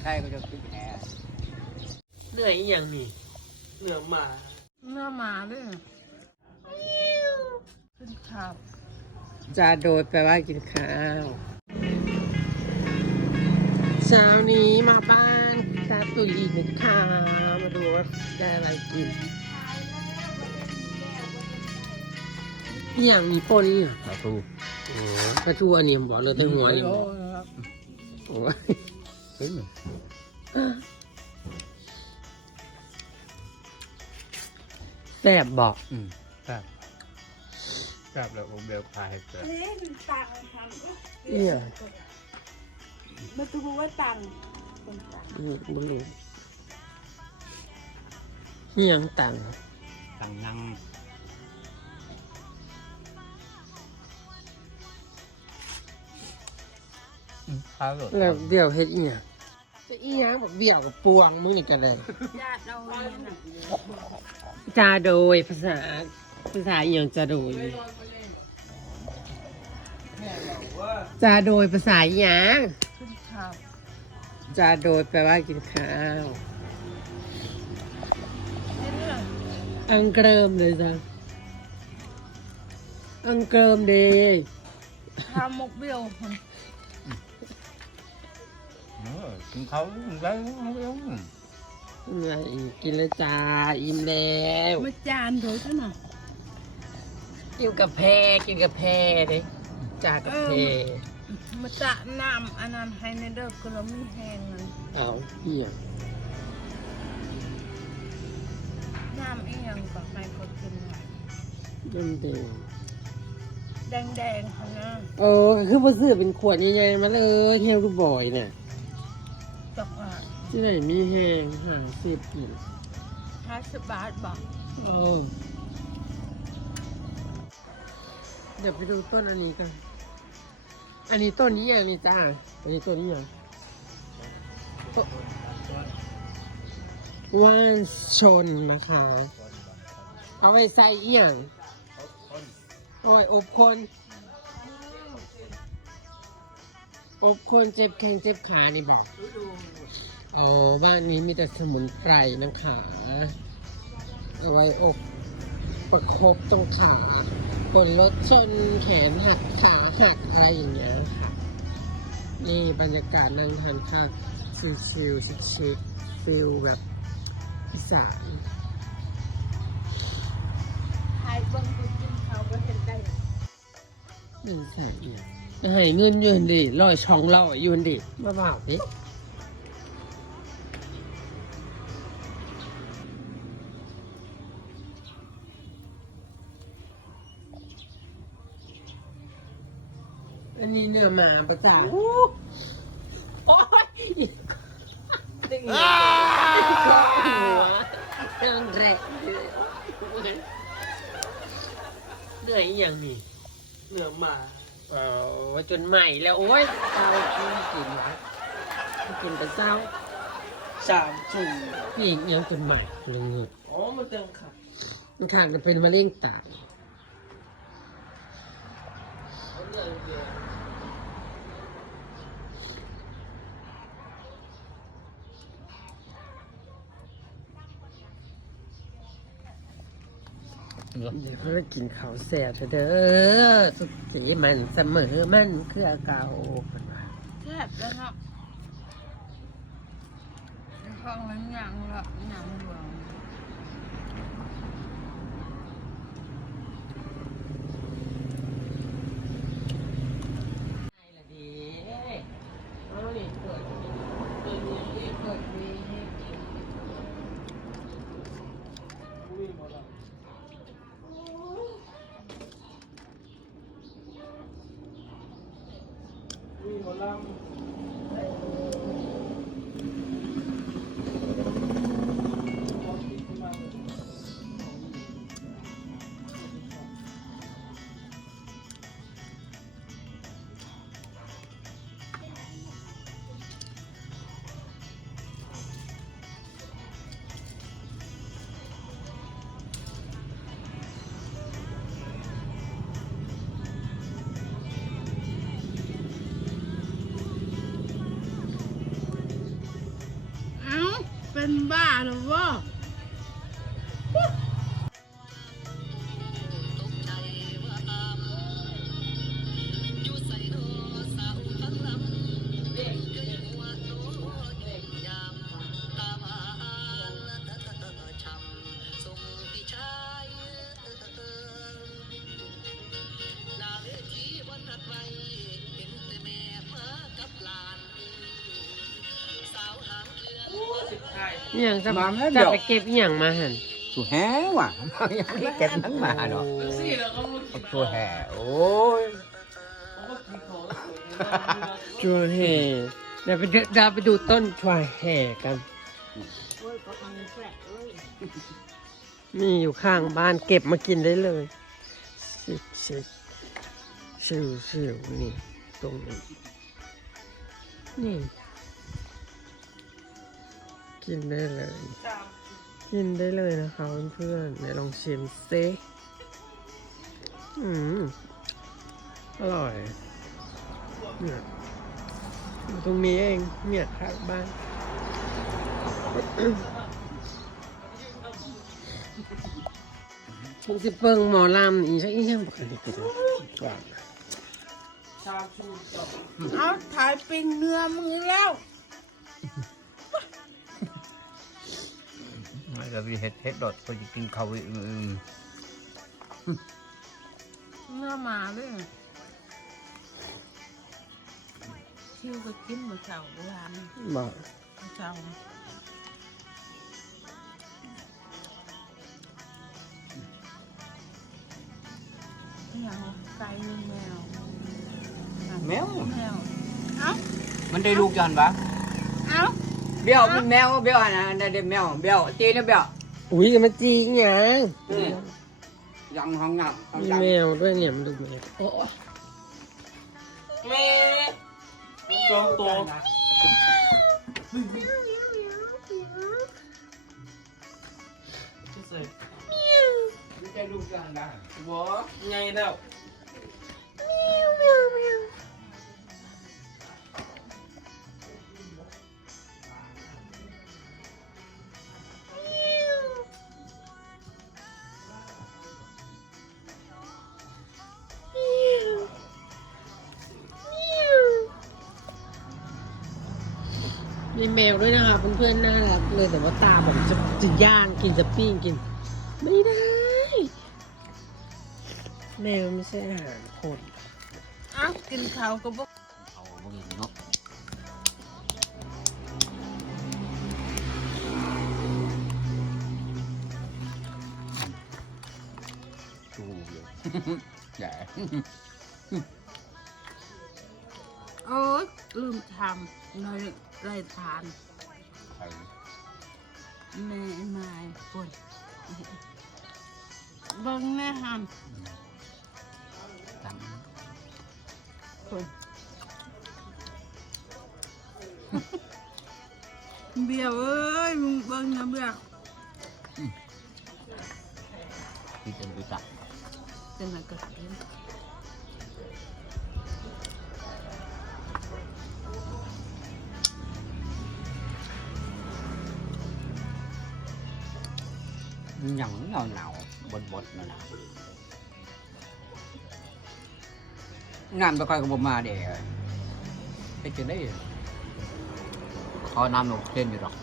ใช่ก็จะกินแหเหนื่อยอีหยังนี่เหนื่อยหมาเนื้อหมาด้วยขึ้นขับจะโดยแปลว่ากินข้าวเช้านี้มาบ้านตาตุลีนะคะมาดูว่าได้อะไรกินอหย่างมีปนเนี่ยปลาทูโอ้ปลาทูอันนี้บอกเลยแต่หัวนี่โอ้ยขึ้น แซ่บบอกอืมครับครับแล้วผมเบลพายเกิดเล่นตังค์ทเนี่ยำไม่รู้ว่าตังค์คนตังค์อืมบ่รู้เฮียงตังตังนังอืมข้าวหลดแล้วเดี๋ยวเฮ็ดอีหยัง จะอีหยังแบบเบี้ยวกับปวงมึงนี่กันเลยญาติเราเนี่ยนะจาโดยภาษาภาษาอหย่างจาโดยจาโดยภาษาอหย่างขึ้นขับจาโดยแปลว่ากินข้าวนี่เนี่ยอังเกิมเลยจ้ะอังเกิมเดยทำหมกเบี้ยวคน เออกินเขาแล้วแล้วอะไรอีกกินแล้วจ้าอิ่มแล้วมาจานเถอะท่านน่ะกินกาแฟกินกาแฟเด้จากาแฟมาจะน้ำอันนั้นให้ในเด้อก็เราไม่แห้งเลยเอาเหี้ยน้ำอีหยังก็ให้เขากินหน่อยเดิมเดิมแดงๆเขานะเออคือพอซื้อเป็นขวดใหญ่ๆมาเลยเฮลกูบอยเนี่ยจักว่า ที่ไหนมีแห้งหาสิบกินห้าสิบบาทบอกเออเดี๋ยวไปดูต้นอันนี้กัน อันนี้ต้นนี้อย่างนี้จ้า อันนี้ต้นนี้อย่างว่านชนนะคะ เอาไว้ใส่เอียงเอาไว้อบคน อบคนเจ็บแข้งเจ็บขานี่บอก เอาบ้านนี้มีแต่สมุนไพรนะคะ เอาไว้อบประคบตรงขาคนรถชนแขนหักขาหักอะไรอย่างเงี้ยค่ะ นี่บรรยากาศนั่งทานข้าวชิลๆชิคๆฟิลแบบอีสานใครเบิ่งกูกินเขาก็เห็นได้นี่ใส่เอียงให้เงินยืนดิร้อยช่องร้อยยืนดิมาบ่าวดิ อันนี้เนื้อหมาประจาโอ้ยตึงหัวเรื่องแรกเหนื่อยอหย่างนี้เหนือหมาเออจนใหม่แล้วโอ้ยเศร้ากินกินนะกินไปเศร้าสามจุ่มนี่ยังจนใหม่เลยเงือกอ๋อมันเต็มค่ะมันขาดจะเป็นมะเร็งตา เดี๋ยวเพื่อกินข้าวแซ่บเด้อสุขสีมันเสมอมันเครือเก่าคนว่าแซ่บแล้วเนาะข้างนั้นยังละยังหลวงล่ะดี เอานี่เเป็นบ้าหรือวะ หย่างจะมาแล้วจะเดี๋ยว ไปเก็บอหย่างมาหันตัวแห่ว่ะยังไม่เก็บทั้งมาหรอกสี่แล้วก็รู้กินตัวแห่โอ้ยเขาก็กินของสวยในบ้านชัวแห่เดี๋ยวไปเดินเดินไปดูต้นชัวแห่กัน มีอยู่ข้างบ้านเก็บมากินได้เลยชิบชิบชิวชิวนี่ ตรงนี้ นี่ กินได้เลยสามกินได้เลยนะคะเพื่อนๆไหนลองชิมซิอืมอร่อยเนี่ยอยู่ตรงนี้เองเนี่ยข้างบ้านพวกสิเปิงหมอลำอีช่างอีช่างบอกให้กินก่อนชามชูจบเอาถ่ายปิ้งเนื้อมือแล้ว ไม่ก็มีเห็ดเห็ดดดก็จะกินเขาอีกอืมเนื้อหมาด้วยชิวก็กินเหมือนเสาโบราณบอกเสาอย่างไก่นี่แมว แมว แมว เอ้า มันได้ลูกยันปะเอ้า เบี้ยวมันแมวเบี้ยวอันนั้นได้เด็กแมวเบี้ยวตีนะเบี้ยวอุ้ยมันจริงยังยังห้องงับห้องมีจังแมวด้วยเนี่ยมันดูแมวโอ้แม่จองตัวที่ใส่ไม่ได้ลูกยันได้บัวไงแล้ว มีแมวด้วยนะคะเพื่อนๆน่ารักเลยแต่ว่าตาแบบจะจะย่างกินจะปิ้งกิน ไม่ได้ แมวไม่ใช่อาหารคนอ้ากินข้าวก็บอกเอาบ่มีเนาะดูอยู่ใหญ่เออลืมทำเลย เลยทานใครแม่ไม้ปนเบิ่งแม่หันตั้งปนเบี้ยวเอ้ยมึงเบิ่งนะเบี้ยวที่จะรู้จักเป็นอะไรก็กิน หยังหนาวหนาวบดบดมาหนาวน้ำตะไคร้ก็บ่มาเด้ไปจะได้ขอน้ำหนกเส้นอยู่หรอก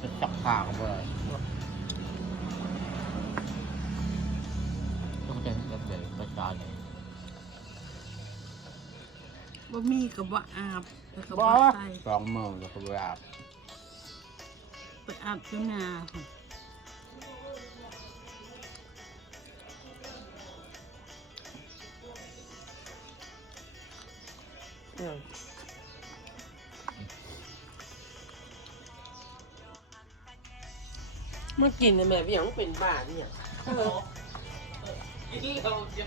จะจับผ้าก็บ่ได้ต้องเจนจะเดี๋ยวกระจายเลยบ่มีก็บ่อาบแล้วก็บ่ใส่สองมือแล้วก็ไปอาบ ไปอาบที่นาค่ะเมื่อกินนะแม่พี่ยังเป็นบ้าเนี่ยกินเราเยอะ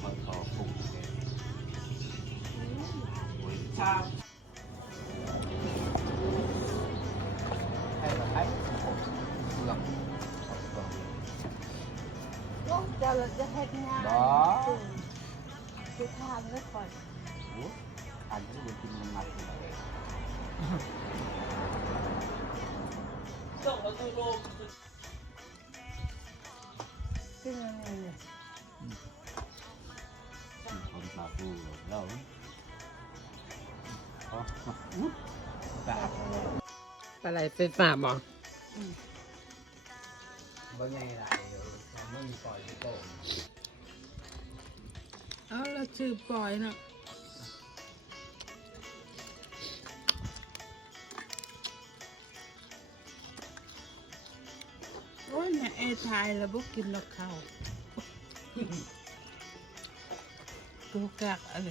ขอขอปรุงชา ลูกจะจะเฮ็ดงานบ่คือทำแล้วก่อนอันที่เป็นกินมันหนักเลยส่งประตูโลมขึ้นยังไงเนี่ยคนปากดูเราอ๋อแบบปลาไหลไฟฟ้าบอกบางไงล่ะเดี๋ยว ไม่มีปล่อยโตเอาเราชื่อปล่อยนะโอ้ยเนี่ยไอ้ทายแล้วบุกกินแล้วข้าตัวกากอะไร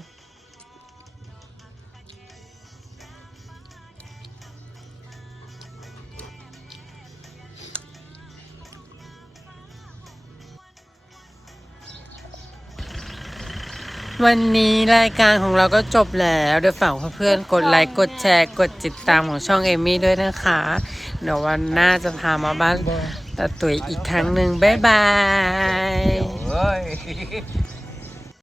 วันนี้รายการของเราก็จบแล้วเดี๋ยวฝากเพื่อนๆกดไลค์กดแชร์กดติดตามของช่องเอมี่ด้วยนะคะ เดี๋ยววันหน้าจะพามาบ้านตาตุ๋ยอีกครั้งหนึ่งบ๊ายบาย เฮ้ย